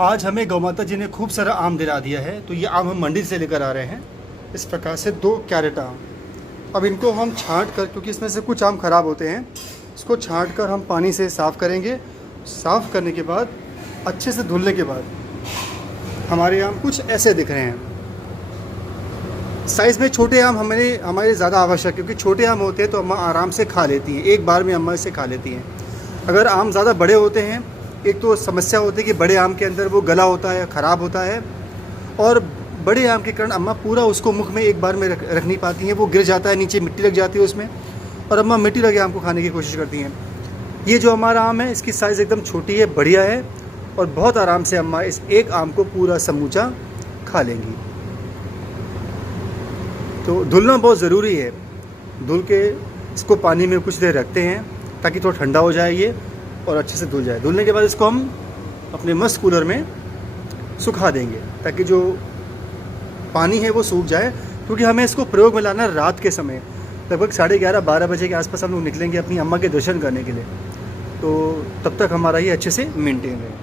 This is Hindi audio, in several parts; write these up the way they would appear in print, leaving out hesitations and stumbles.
आज हमें गौ माता जी ने खूब सारा आम दिला दिया है, तो ये आम हम मंडी से लेकर आ रहे हैं। इस प्रकार से 2 कैरेट आम। अब इनको हम छांट कर, क्योंकि इसमें से कुछ आम ख़राब होते हैं, इसको छांट कर हम पानी से साफ़ करेंगे। साफ़ करने के बाद, अच्छे से धुलने के बाद हमारे आम कुछ ऐसे दिख रहे हैं। साइज़ में छोटे आम हमारे ज़्यादा आवश्यक, क्योंकि छोटे आम होते हैं तो अम्मा आराम से खा लेती हैं, एक बार में अम्मा इसे खा लेती हैं। अगर आम ज़्यादा बड़े होते हैं, एक तो समस्या होती है कि बड़े आम के अंदर वो गला होता है, ख़राब होता है, और बड़े आम के कारण अम्मा पूरा उसको मुख में एक बार में रख नहीं पाती हैं, वो गिर जाता है, नीचे मिट्टी लग जाती है उसमें, और अम्मा मिट्टी लगे आम को खाने की कोशिश करती हैं। ये जो हमारा आम है, इसकी साइज़ एकदम छोटी है, बढ़िया है, और बहुत आराम से अम्मा इस एक आम को पूरा समूचा खा लेंगी। तो धुलना बहुत ज़रूरी है। धुल के इसको पानी में कुछ देर रखते हैं ताकि थोड़ा ठंडा हो जाए ये, और अच्छे से धुल जाए। धुलने के बाद इसको हम अपने मस्त कूलर में सुखा देंगे ताकि जो पानी है वो सूख जाए, क्योंकि हमें इसको प्रयोग में लाना रात के समय, लगभग 11:30-12 बजे के आसपास हम लोग निकलेंगे अपनी अम्मा के दर्शन करने के लिए। तो तब तक हमारा ये अच्छे से मेंटेन है।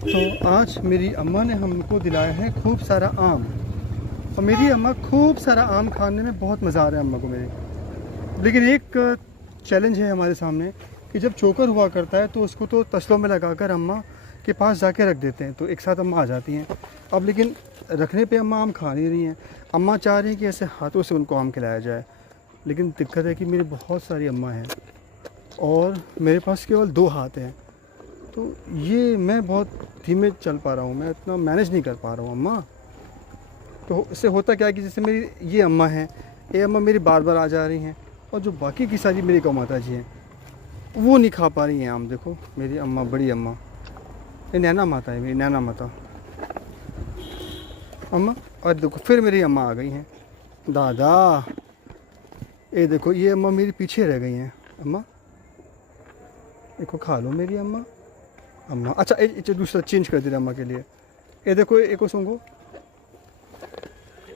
तो आज मेरी अम्मा ने हमको दिलाया है खूब सारा आम, और मेरी अम्मा खूब सारा आम खाने में बहुत मज़ा आ रहा है अम्मा को मेरे। लेकिन एक चैलेंज है हमारे सामने कि जब चोकर हुआ करता है तो उसको तो तसलों में लगाकर अम्मा के पास जाके रख देते हैं, तो एक साथ अम्मा आ जाती हैं। अब लेकिन रखने पे अम्मा आम खा नहीं रही हैं। अम्मा चाह रही हैं कि ऐसे हाथों से उनको आम खिलाया जाए, लेकिन दिक्कत है कि मेरी बहुत सारी अम्मा हैं और मेरे पास केवल 2 हाथ हैं, तो ये मैं बहुत धीमे चल पा रहा हूँ, मैं इतना मैनेज नहीं कर पा रहा हूँ अम्मा। तो इससे होता क्या है कि जैसे मेरी ये अम्मा हैं, ये अम्मा मेरी बार बार आ जा रही हैं, और जो बाकी की सारी मेरी गौ माता जी हैं वो नहीं खा पा रही हैं आम। देखो मेरी अम्मा, बड़ी अम्मा, ये नैना माता है, मेरी नैना माता अम्मा। और देखो फिर मेरी अम्मा आ गई हैं, दादा। ये देखो ये अम्मा मेरी पीछे रह गई हैं। अम्मा देखो, खा लो मेरी अम्मा। अम्मा अच्छा, ये दूसरा चेंज कर दे रहे अम्मा के लिए। ये देखो, एक को सूंघो।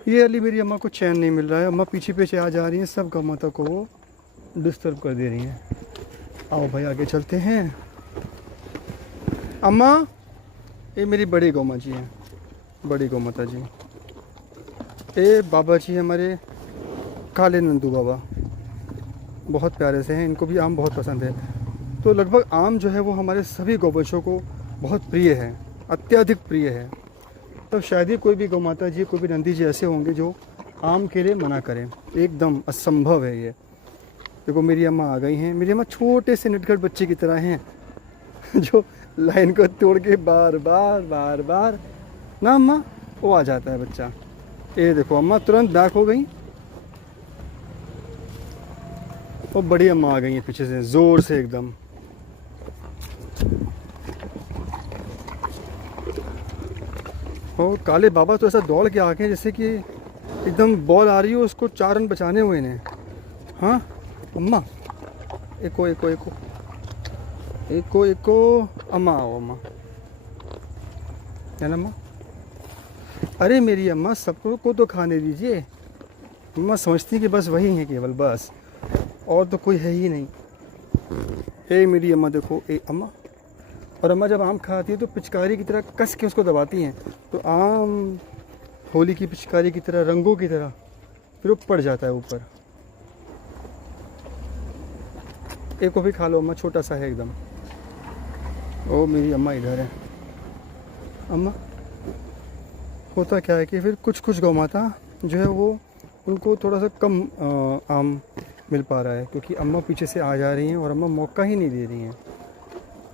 ये वाली मेरी अम्मा को चैन नहीं मिल रहा है, अम्मा पीछे पीछे आ जा रही हैं, सब गौ माता को वो डिस्टर्ब कर दे रही हैं। आओ भाई आगे चलते हैं। अम्मा, ये मेरी बड़ी गौ माँ जी हैं, बड़ी गौ माता जी। ये बाबा जी हमारे काले नंदू बाबा, बहुत प्यारे से हैं, इनको भी आम बहुत पसंद है। तो लगभग आम जो है वो हमारे सभी गौवंशों को बहुत प्रिय है, अत्यधिक प्रिय है। तो शायद ही कोई भी गौ माता जी, कोई भी नंदी जी ऐसे होंगे जो आम के लिए मना करें, एकदम असंभव है ये। देखो मेरी अम्मा आ गई हैं। मेरी अम्मा छोटे से नटखट बच्चे की तरह हैं जो लाइन को तोड़ के बार बार ना अम्मा वो आ जाता है बच्चा। ये देखो अम्मा तुरंत बैक हो गई, और बड़ी अम्मा आ गई हैं पीछे से ज़ोर से एकदम। और काले बाबा तो ऐसा दौड़ के आ गए जैसे कि एकदम बॉल आ रही हो, उसको 4 रन बचाने हुए ने। हाँ अम्मा, एको एको एको एको एको अम्मा आओ अम्मा, है ना अम्मा। अरे मेरी अम्मा, सबको को तो खाने दीजिए। अम्मा समझती कि बस वही है केवल, बस और तो कोई है ही नहीं। ए मेरी अम्मा देखो, ए अम्मा। और अम्मा जब आम खाती है तो पिचकारी की तरह कस के उसको दबाती हैं, तो आम होली की पिचकारी की तरह, रंगों की तरह फिर वो पड़ जाता है ऊपर। एक को भी खा लो अम्मा, छोटा सा है एकदम। ओ मेरी अम्मा इधर है। अम्मा, होता क्या है कि फिर कुछ गौ माता जो है वो, उनको थोड़ा सा कम आम मिल पा रहा है, क्योंकि अम्मा पीछे से आ जा रही हैं और अम्मा मौका ही नहीं दे रही हैं।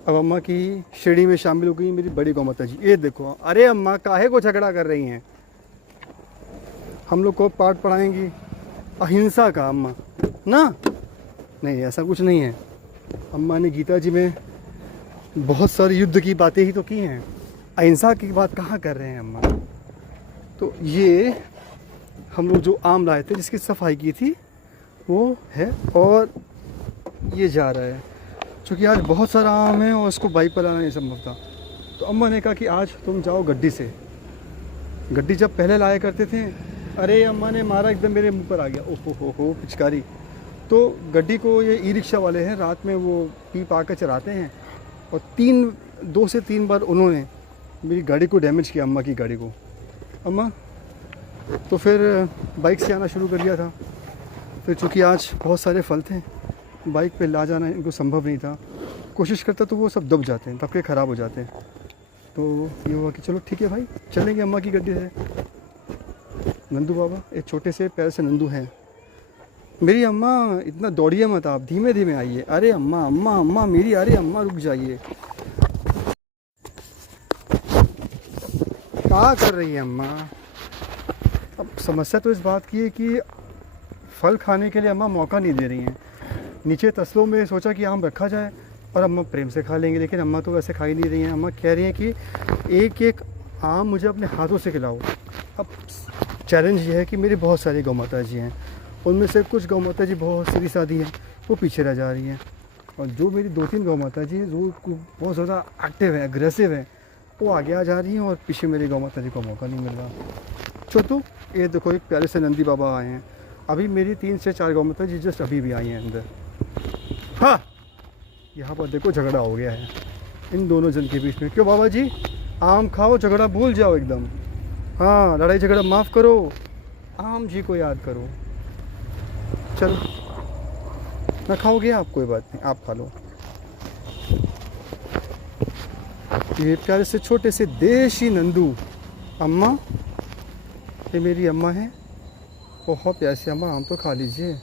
अब अम्मा की श्रेणी में शामिल हो गई मेरी बड़ी गौ माता जी। ये देखो, अरे अम्मा काहे को झगड़ा कर रही हैं, हम लोग को पाठ पढ़ाएंगी, अहिंसा का अम्मा ना। नहीं, ऐसा कुछ नहीं है। अम्मा ने गीता जी में बहुत सारे युद्ध की बातें ही तो की हैं, अहिंसा की बात कहाँ कर रहे हैं अम्मा। तो ये हम लोग जो आम लाए थे जिसकी सफाई की थी वो है, और ये जा रहा है क्योंकि आज बहुत सारा आम है और उसको बाइक पर लाना नहीं संभव था। तो अम्मा ने कहा कि आज तुम जाओ गड्डी से। गड्डी जब पहले लाया करते थे, अरे अम्मा ने मारा एकदम मेरे मुंह पर आ गया, ओहो हो पिचकारी। तो गड्डी को ये ई रिक्शा वाले हैं, रात में वो पी पा कर चलाते हैं, और 2 से 3 बार उन्होंने मेरी गाड़ी को डैमेज किया, अम्मा की गाड़ी को। अम्मा तो फिर बाइक से आना शुरू कर दिया था। फिर चूँकि आज बहुत सारे फल थे, बाइक पे ला जाना इनको संभव नहीं था। कोशिश करता तो वो सब दब जाते हैं, दब के ख़राब हो जाते हैं। तो ये हुआ कि चलो ठीक है भाई, चलेंगे अम्मा की गड्डी से। नंदू बाबा एक छोटे से पैर से नंदू हैं। मेरी अम्मा इतना दौड़िए मत, आप धीमे धीमे आइए। अरे अम्मा अम्मा अम्मा मेरी, अरे अम्मा रुक जाइए। क्या कर रही है अम्मा? अब समस्या तो इस बात की है कि फल खाने के लिए अम्मा मौका नहीं दे रही हैं। नीचे तसलों में सोचा कि आम रखा जाए और अम्मा प्रेम से खा लेंगे, लेकिन अम्मा तो वैसे खा ही नहीं रही हैं। अम्मा कह रही हैं कि एक एक आम मुझे अपने हाथों से खिलाओ। अब चैलेंज ये है कि मेरी बहुत सारी गौ माता जी हैं, उनमें से कुछ गौ माता जी बहुत सीधी सादी हैं, वो पीछे रह जा रही हैं, और जो मेरी 2-3 गौ माता जी हैं जो बहुत ज़्यादा एक्टिव हैं, अग्रेसिव हैं, वो आगे आ जा रही हैं, और पीछे मेरी गौ माता जी को मौका नहीं मिल रहा। छोटू ये देखो, एक प्यारे से नंदी बाबा आए हैं। अभी मेरी 3 से 4 गौ माता जी जस्ट अभी भी आई हैं अंदर। हाँ, यहाँ पर देखो झगड़ा हो गया है इन दोनों जन के बीच में। क्यों बाबा जी, आम खाओ, झगड़ा भूल जाओ एकदम। हाँ, लड़ाई झगड़ा माफ़ करो, आम जी को याद करो। चलो, ना खाओगे आप, कोई बात नहीं, आप खा लो। ये प्यारे से छोटे से देशी नंदू। अम्मा, ये मेरी अम्मा है, बहुत प्यारी सी अम्मा, आम तो खा लीजिए।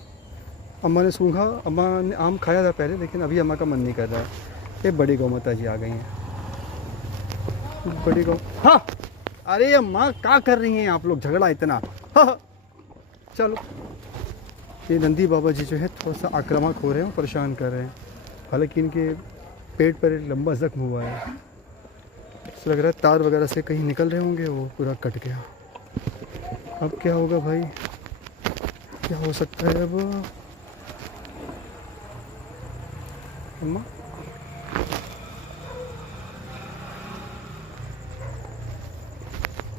अम्मा ने सूंघा, अम्मा ने आम खाया था पहले, लेकिन अभी अम्मा का मन नहीं कर रहा है। ये बड़ी गौ माता जी आ गई हैं, बड़ी गौ। हाँ, अरे अम्मा क्या कर रही हैं आप लोग, झगड़ा इतना। हाँ, चलो। ये नंदी बाबा जी जो है थोड़ा सा आक्रामक हो रहे हैं, परेशान कर रहे हैं। हालांकि इनके पेट पर एक लंबा जख्म हुआ है, ऐसा लग रहा है तार वगैरह से कहीं निकल रहे होंगे, वो पूरा कट गया। अब क्या होगा भाई, क्या हो सकता है अब? अम्मा,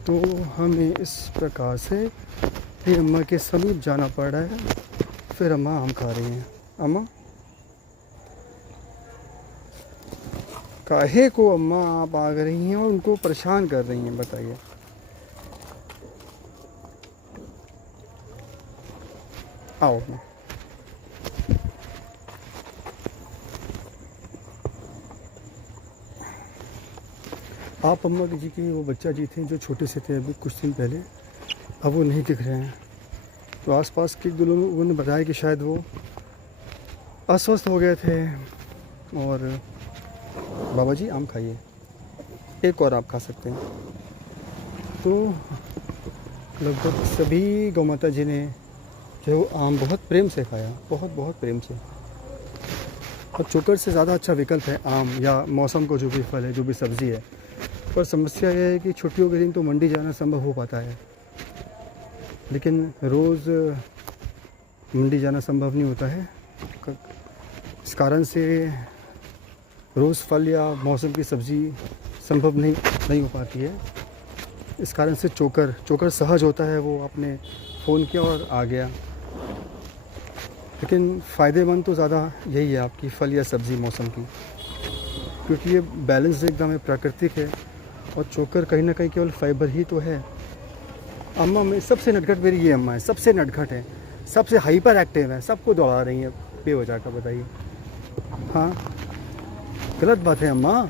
तो हमें इस प्रकार से ये अम्मा के समीप जाना पड़ रहा है। फिर अम्मा आम खा रही हैं। अम्मा, काहे को अम्मा आप आ रही हैं और उनको परेशान कर रही हैं, बताइए। आओ अम्मा। आप अम्मा जी के वो बच्चा जी थे जो छोटे से थे अभी कुछ दिन पहले, अब वो नहीं दिख रहे हैं। तो आसपास के लोगों ने बताया कि शायद वो अस्वस्थ हो गए थे। और बाबा जी आम खाइए, एक और आप खा सकते हैं। तो लगभग सभी गौ माता जी ने जो आम बहुत प्रेम से खाया, बहुत बहुत प्रेम से। और चोकर से ज़्यादा अच्छा विकल्प है आम, या मौसम को जो भी फल है, जो भी सब्ज़ी है। पर समस्या यह है कि छुट्टियों के दिन तो मंडी जाना संभव हो पाता है, लेकिन रोज़ मंडी जाना संभव नहीं होता है। इस कारण से रोज़ फल या मौसम की सब्ज़ी संभव नहीं हो पाती है। इस कारण से चोकर सहज होता है, वो अपने फ़ोन किया और आ गया। लेकिन फ़ायदेमंद तो ज़्यादा यही है आपकी फल या सब्ज़ी मौसम की, क्योंकि ये बैलेंस एकदम है, प्राकृतिक है। और चोकर कहीं ना कहीं केवल फाइबर ही तो है। अम्मा में सबसे नटखट मेरी ये अम्मा है, सबसे नटखट है, सबसे हाइपर एक्टिव है, सबको दौड़ा रही है बेवजह का, बताइए। हाँ, गलत बात है अम्मा।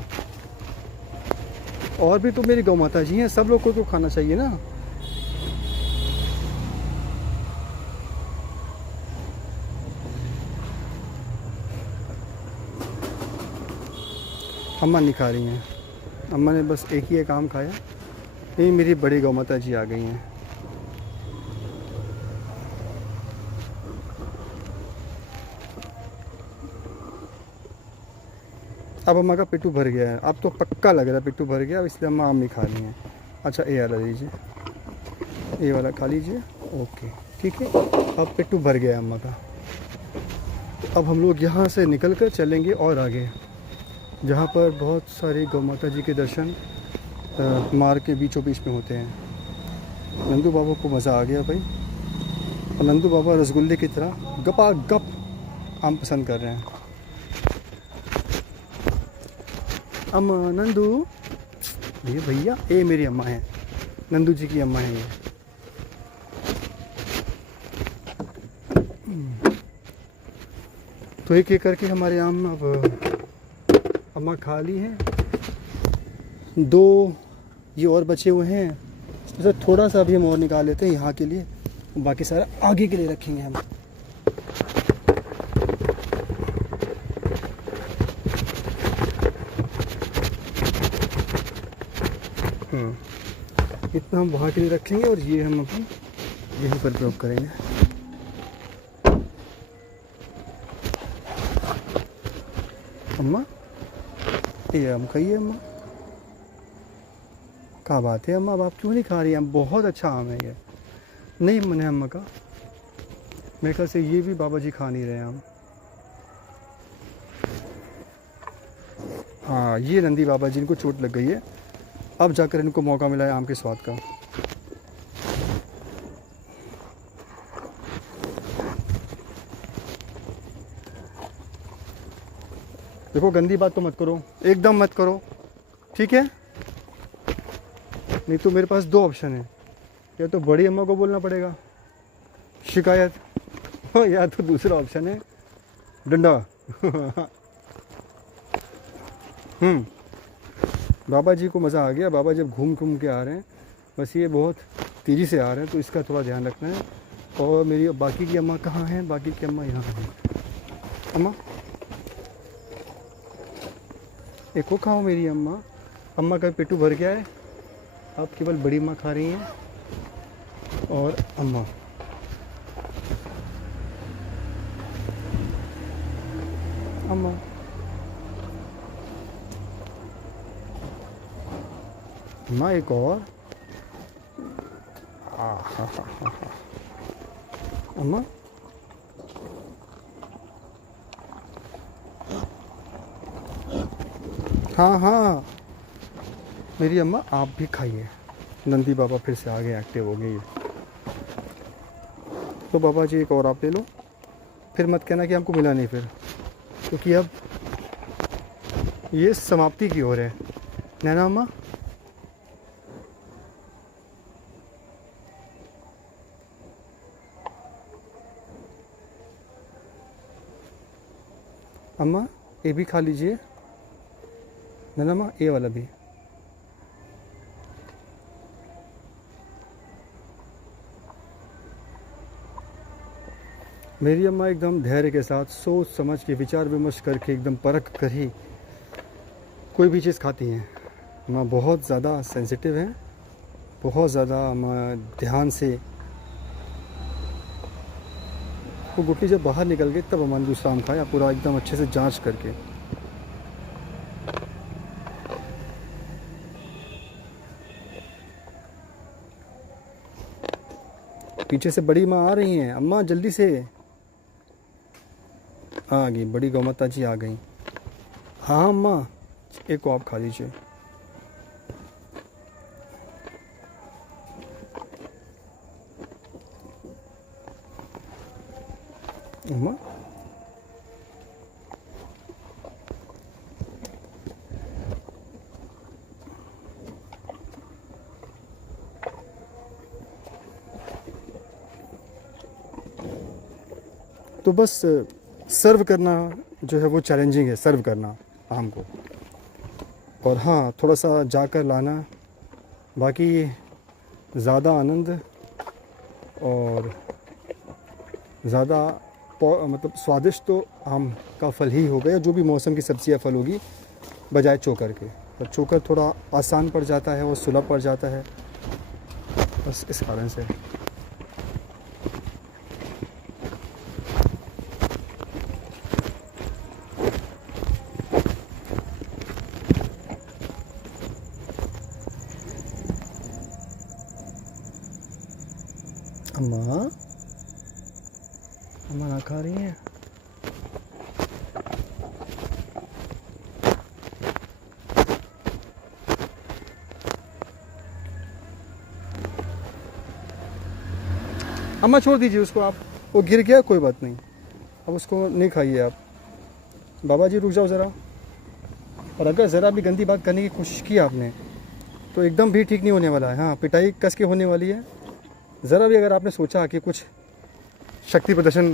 और भी तो मेरी गौ माता जी हैं, सब लोग को तो खाना चाहिए ना। अम्मा नहीं खा रही हैं, अम्मा ने बस एक ही आम खाया। ये मेरी बड़ी गौ माता जी आ गई हैं। अब अम्मा का पेटू भर गया है, अब तो पक्का लग रहा है पेटू भर गया, इसलिए अम्मा आम नहीं खा रही हैं। अच्छा ये वाला लीजिए, ये वाला खा लीजिए। ओके ठीक है, अब पेटू भर गया है अम्मा का। अब हम लोग यहाँ से निकल कर चलेंगे और आगे, जहाँ पर बहुत सारी गौ माता जी के दर्शन मार्ग के बीचों बीच में होते हैं। नंदू बाबा को मज़ा आ गया भाई, और नंदू बाबा रसगुल्ले की तरह गपा गप आम पसंद कर रहे हैं। अम्मा नंदू, ये भैया ये मेरी अम्मा है, नंदू जी की अम्मा है ये। तो एक एक करके हमारे आम अब अम्मा खा ली हैं। 2 ये और बचे हुए हैं, इसमें थोड़ा सा अभी हम और निकाल लेते हैं यहाँ के लिए, बाकी सारा आगे के लिए रखेंगे हम। इतना हम वहाँ के लिए रखेंगे और ये हम अपन यहीं पर प्रयोग करेंगे। अम्मा ये आम खाइए अम्मा। क्या बात है अम्मा, अब आप क्यों नहीं खा रही हैं? बहुत अच्छा आम है ये। नहीं मन है अम्मा का, मेरे ख्याल से ये भी बाबा जी खा नहीं रहे हैं आम। हाँ ये नंदी बाबा जी, इनको चोट लग गई है, अब जाकर इनको मौका मिला है आम के स्वाद का। देखो गंदी बात तो मत करो, एकदम मत करो, ठीक है? नहीं तो मेरे पास 2 ऑप्शन है, या तो बड़ी अम्मा को बोलना पड़ेगा शिकायत, या तो दूसरा ऑप्शन है डंडा। बाबा जी को मज़ा आ गया, बाबा जब घूम घूम के आ रहे हैं, बस ये बहुत तेज़ी से आ रहे हैं, तो इसका थोड़ा ध्यान रखना है। और मेरी बाकी की अम्मा कहाँ हैं? बाकी की अम्मा यहाँ हैं। अम्मा एक को खाओ मेरी अम्मा। अम्मा का पेटू भर गया है, अब केवल बड़ी अम्मा खा रही हैं और अम्मा। अम्मा अम्मा एक और। अम्मा हाँ हाँ मेरी अम्मा आप भी खाइए। नंदी बाबा फिर से आगे एक्टिव हो गई है। तो बाबा जी एक और आप ले लो, फिर मत कहना कि हमको मिला नहीं फिर, क्योंकि अब ये समाप्ति की ओर है। नैना अम्मा अम्मा ये भी खा लीजिए। नैना अम्मा ये वाला भी। मेरी अम्मा एकदम धैर्य के साथ सोच समझ के विचार विमर्श करके एकदम परख कर ही कोई भी चीज़ खाती हैं। अम्मा बहुत ज़्यादा सेंसिटिव हैं, बहुत ज़्यादा अम्मा ध्यान से। वो गुटली जब बाहर निकल गई तब अम्मा ने दूसरा आम खाया, पूरा एकदम अच्छे से जांच करके। पीछे से बड़ी माँ आ रही हैं, अम्मा जल्दी से। आ गई बड़ी गौमाता जी, आ गई। हाँ अम्मा एक को आप खा लीजिए। अम्मा तो बस सर्व करना जो है वो चैलेंजिंग है, सर्व करना आम को। और हाँ थोड़ा सा जाकर लाना, बाकी ज़्यादा आनंद और ज़्यादा मतलब स्वादिष्ट तो आम का फल ही होगा, या जो भी मौसम की सब्ज़ी या फल होगी, बजाय चोकर के। और चोकर थोड़ा आसान पड़ जाता है और सुलभ पड़ जाता है, बस इस कारण से। अम्मा, अम्मा ना खा रही है। अम्मा छोड़ दीजिए उसको आप, वो गिर गया कोई बात नहीं, अब उसको नहीं खाइए आप। बाबा जी रुक जाओ ज़रा। और अगर ज़रा भी गंदी बात करने की कोशिश की आपने तो एकदम भी ठीक नहीं होने वाला है। हाँ, पिटाई कस के होने वाली है। ज़रा भी अगर आपने सोचा कि कुछ शक्ति प्रदर्शन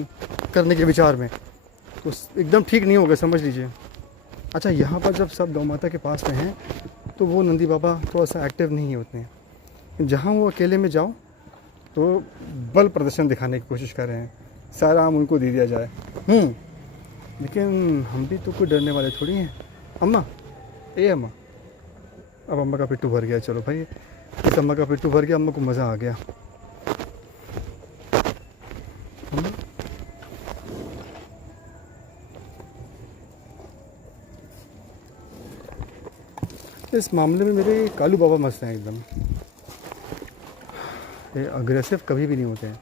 करने के विचार में, तो एकदम ठीक नहीं होगा, समझ लीजिए। अच्छा, यहाँ पर जब सब गौ माता के पास में हैं तो वो नंदी बाबा थोड़ा सा एक्टिव नहीं होते हैं। जहाँ वो अकेले में जाओ तो बल प्रदर्शन दिखाने की कोशिश कर रहे हैं, सारा आम उनको दे दिया जाए। लेकिन हम भी तो कोई डरने वाले थोड़ी हैं। अम्मा, ए अम्मा, अब अम्मा का पिट्ठू भर गया। चलो भाई, इस अम्मा का पिट्ठू भर गया, अम्मा को मज़ा आ गया। अम्मा, इस मामले में मेरे कालू बाबा मस्त हैं एकदम। ये अग्रेसिव कभी भी नहीं होते हैं।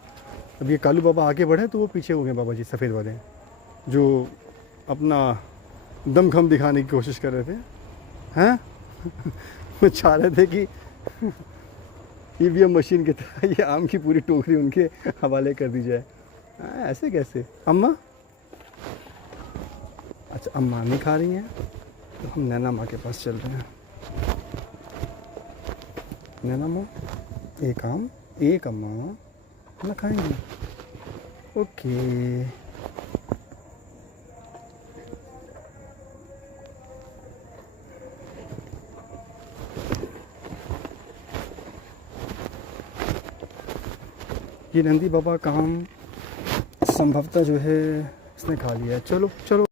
अब ये कालू बाबा आगे बढ़े तो वो पीछे हो गए बाबा जी सफ़ेद वाले, जो अपना दमखम दिखाने की कोशिश कर रहे थे। हैं वो चाह रहे थे कि ईवीएम मशीन की तरह ये आम की पूरी टोकरी उनके हवाले कर दी जाए। ऐसे कैसे अम्मा? अच्छा, अम्मा नहीं खा रही हैं तो हम नैना माँ के पास चल रहे हैं। नैना माँ, एक आम, एक अम्मा ना खाएंगी। ओके। ये नंदी बाबा का आम संभवतः जो है इसने खा लिया है। चलो चलो।